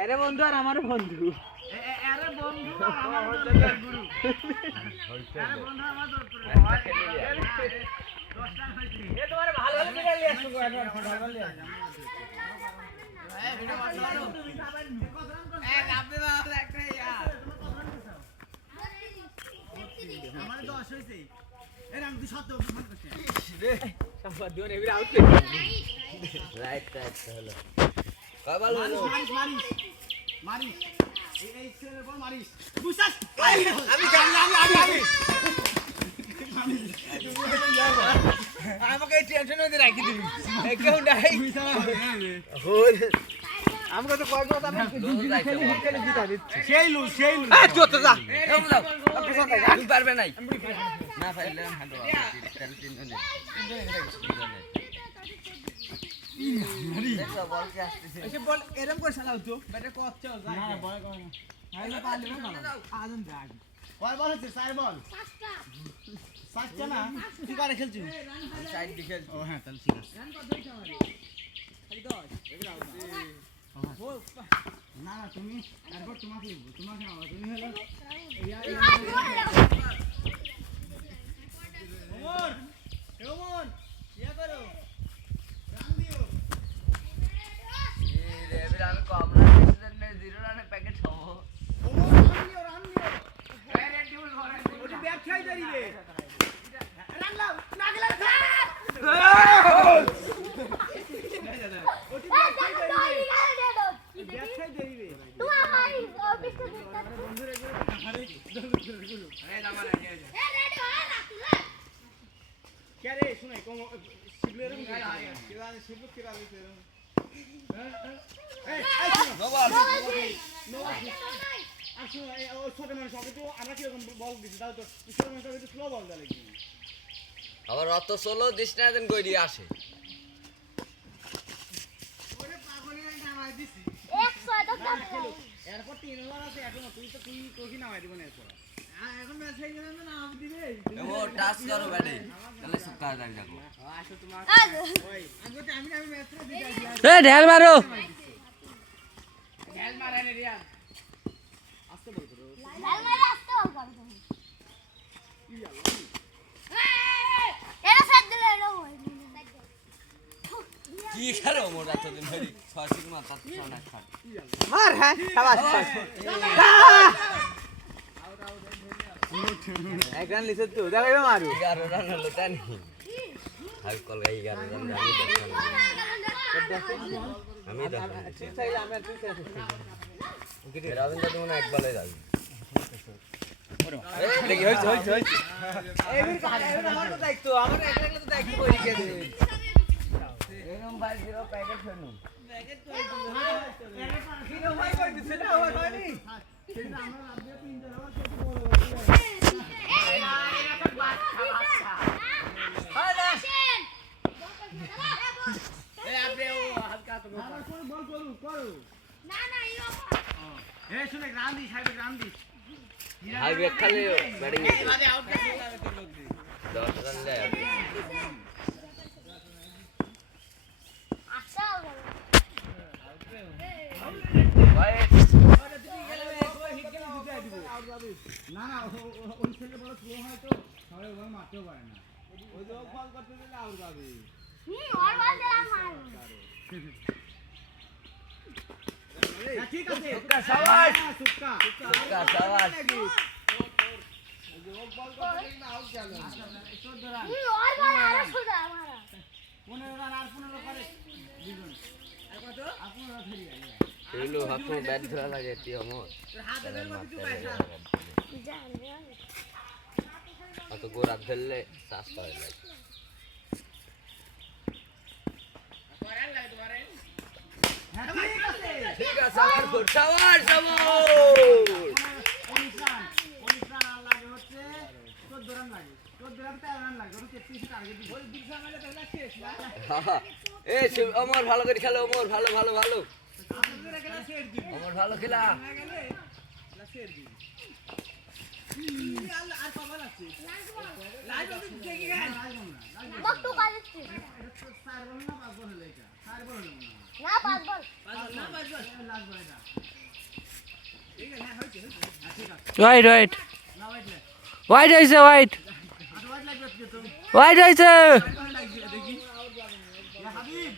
আরে বন্ধু আর আমার বন্ধু আরে বন্ধু আর আমার গুরু আরে বন্ধু আমার এ তোমারে ভালো ভালো বিড়াল নিয়ে আসো গো একবার ভালো নিয়ে আসো এই ভিডিও বানানো এই আপনি বাবা একটা यार আমার 10 হইছে এর আমি 7 মনে করতে রে সম্পদ দিও এবারে আউট রাইট হলো কয়বার হলো মারিস এই ছেলে বল মারিস বুঝছস আমি আমাকে টেনশন হতে রাখি দিবি কেউ নাই আমাকে তো কয় কথা খেলে জিতা দিচ্ছি সেই লু যত যা আমি পারবে নাই না পারলে হাঁটো তাহলে তিনজনে বল এরকম করে চালাও তো ব্যাটা কত চাও না না বল কর না নাইলে পারলে না আজন দেখ কয় বল হচ্ছে 4 বল 5টা না তুই কারে খেলছিস সাইড দিয়ে খেল ও হ্যাঁ তাহলে ঠিক আছে রান কত হইছে আমারে খালি 10 এবারে আউট না না তুমি তারপর তোমাকে লিখবো তোমাকে না তুমি হলো ওমর ইয়া করো রান দিও এই রে আমি কম রান দিতে 0 রানে প্যাকেট খাবো ওমর রান দিও এই রে টিউল ঘরে ওটি ব্যাট খাই দেরি রে রান লাও না গেলে ওটি ব্যাট খাই দেরি রে ব্যাট খাই দেরি রে তুই আমার অফিস থেকে বন্ধুরে আরে আরে নামার আগে এ রেডি হয় না তুই क्या रे सुने कौन शिबलेर में किला ने शिबलु किला ले तेरे नो बॉल नो আসো ও ছোট মানুষ হবে তো আমরা কি রকম বল দিছি দাও তো ছোট মানুষ হবে তো স্লো বল দাও লাগি আবার অত সোলো দিস না দেন কই দিয়ে আসে ওরে পাগলি নাই নামাই দিছি 100 তো দাও এরপর 3 ওভার আছে এখন তুই কি নামাই দিব না এরপর এখন ম্যাচ হয়ে গেল না নাম দিবে ও টাচ করো ব্যাটে তাহলে সুকা দাগ যাবো আসো তোমার ওই আগে তো আমি ম্যাচ রে দিতে আসলাম এ ঢেল মারো ঢেল মারে রে রিয়ান আস্তে বল করো ঢেল মারে আস্তে বল করো এরা সাইড দিলে এরা হয় কি খেলো মোর এত দিন ধরে 6 সিগ মারতা তো না খাট মার হ্যাঁ শাবাশ এক রান লিখে তো দেখাইবে মারু 11 রান হলো তানি আর কল গাই 11 রান আমি ঠিক চাইলে আমি আর তুই চাইছিস রবীন্দ্র তুমি এক বলে যাবে দেখি হইছে এই বীর কাজ আমার তো দেখতো আমার এক লাগলে তো দেখি কই রেখে দে এরকম ভাই 0 প্যাকেট ফেলুন প্যাকেট তো কিনো ভাই কই দিছে না ওই হয়নি সেটা আমরা রাতে 3 বার ছোট বড় हाईवे खाली बैटिंग 10 रन ले না না ওই ছেলে বড় স্লো হয় তো সবাই ওভাবে মারতেও পারে না ওই যে বল করতে দিলে আউট যাবে আর বল দিলাম মার ঠিক আছে सुक्का शाबाश সুক্কা सुक्का शाबाश ওই যে বল করতে দিলে আউট গেল 14 রান আর বল আরো সুদা আমারা 15 রান আর 15 করে দুজন আর কত আর 15 ধরি গেল এলো হাতে ব্যাট ধরা লাগে তি আমর তোর হাতে ধরে কত কিছু পাইছ জান অত গোরা ধরলে চাষ করে লাগে করার লাগে তোমারে ঠিক আছে আবার ফুট শাবাশ শাবাশ 19 রান আর লাগে হচ্ছে 14 রান লাগে 14 রান 13 রান লাগে ওর 33 টার্গেট দিই ওই 20 রান হলে তাহলে শেষ না এই ওমর ভালো করে খেলো ওমর ভালো ভালো ভালো আপনাদের খেলা শেষ দিই ওমর ভালো খেলা না গেলে খেলা শেষ দিই আর কবার আছে লাইভ দেখি গেল হোয়াইট হোয়াইট না ওয়াইট লে হোয়াইট হয়েছে হোয়াইট আর ওয়াইট লাগবে আজকে তো হোয়াইট হয়েছে কোন লাগছে দেখি ইয়া হাবিব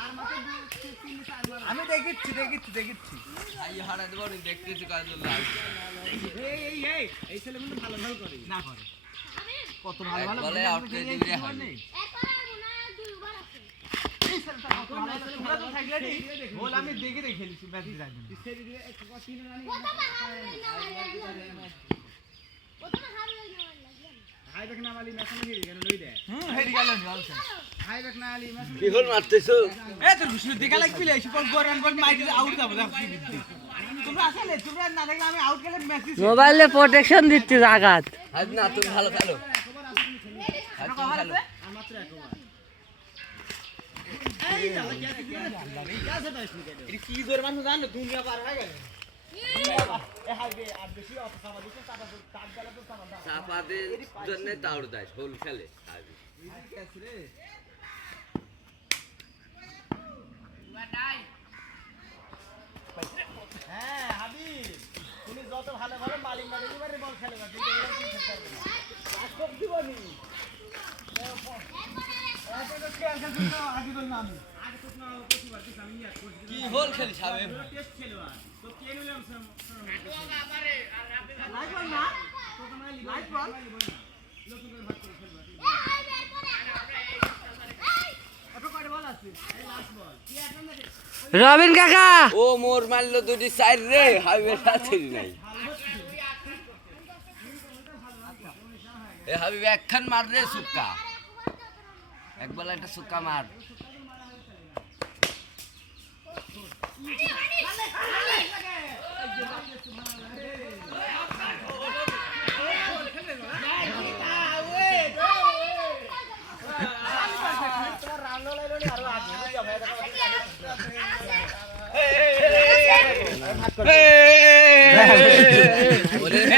আর মাত্র 3 4 বার আমি দেখিচ্ছি এই ছেলে কিন্তু ভালো ভালো করে না করে কত ভালো ভালো বলে আউট করে দিবি রে হাবি এখন আর মনে হয় দুইবার আছে এই ছেলেটা কত ভালো তোমরা তো থাকলে ঠিক বল আমি দেখে খেলেছি ম্যাচ জিতাই দিন সেরি দিয়ে এক তিন রানি প্রথমে হারলে না প্রথমে হারলে না লাগবে হাই ব্যাক না वाली ম্যাচ হেরি গেল লই দে হেরি গেল নি অলছে হাই ব্যাক না वाली ম্যাচ কি হল মারতেছো এ তোর বিষ্ণু দেখা লাগছিল এই সব গরান বল মাইকে আউট যাবো তোমরা আসলে তোমরা না দেখলে আমি আউট গেলে ম্যাচ মোবাইলে প্রোটেকশন দিচ্ছে আঘাত আজ না তুমি ভালো খেলো একবার আসলে খেলে আজ তুমি খেলো আর মাত্র একবার এই যা कैसे था इसमें এটা কি জোর মানুষ জানো দুনিয়া পার হয়ে গেল ए हाई बे আর বেশি অফিসার দিছে তার গেলে তো সামান দাও চাপাদের জন্য তাউর দেয় হোল খেলে হাবি হ্যাঁ হাবিব তুমি যত ভালো ভালো মালিক মারি এবারে বল খেলে না কিন্তু এগুলো তুমি খেলতে পারবে না আজক দিবনি আগে তো খেল খেলছিস না আগে বল না আমি আগে তো না প্রতিবার দিছ আমি ইয়াদ করছি কি হোল খেলিস হাবি টেস্ট খেলবা তো কে নিলাম লাইক বল না লাইক বল নতুন করে ভাগ করে খেলবা এ হাই বের করে এত কয়টা বল আছে এই লাস্ট বল কি এখন না রবিন কাকা ও মোর মারলো দুটি সাইড রে হাবিবের সাথে নাই এ হাবিব একখান মার রে সুক্কা একবার একটা সুক্কা মার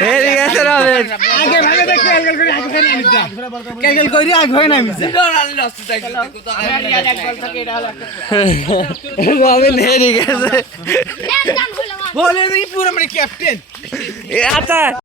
হেরে গেছে রবিন আগে ভাগে দেখ খেল করে আগে খেল আমি যা খেল করি আগে হয় না আমি যা রবিন হেরে গেছে এক গান হলো বলে পুরো মানে ক্যাপ্টেন আচ্ছা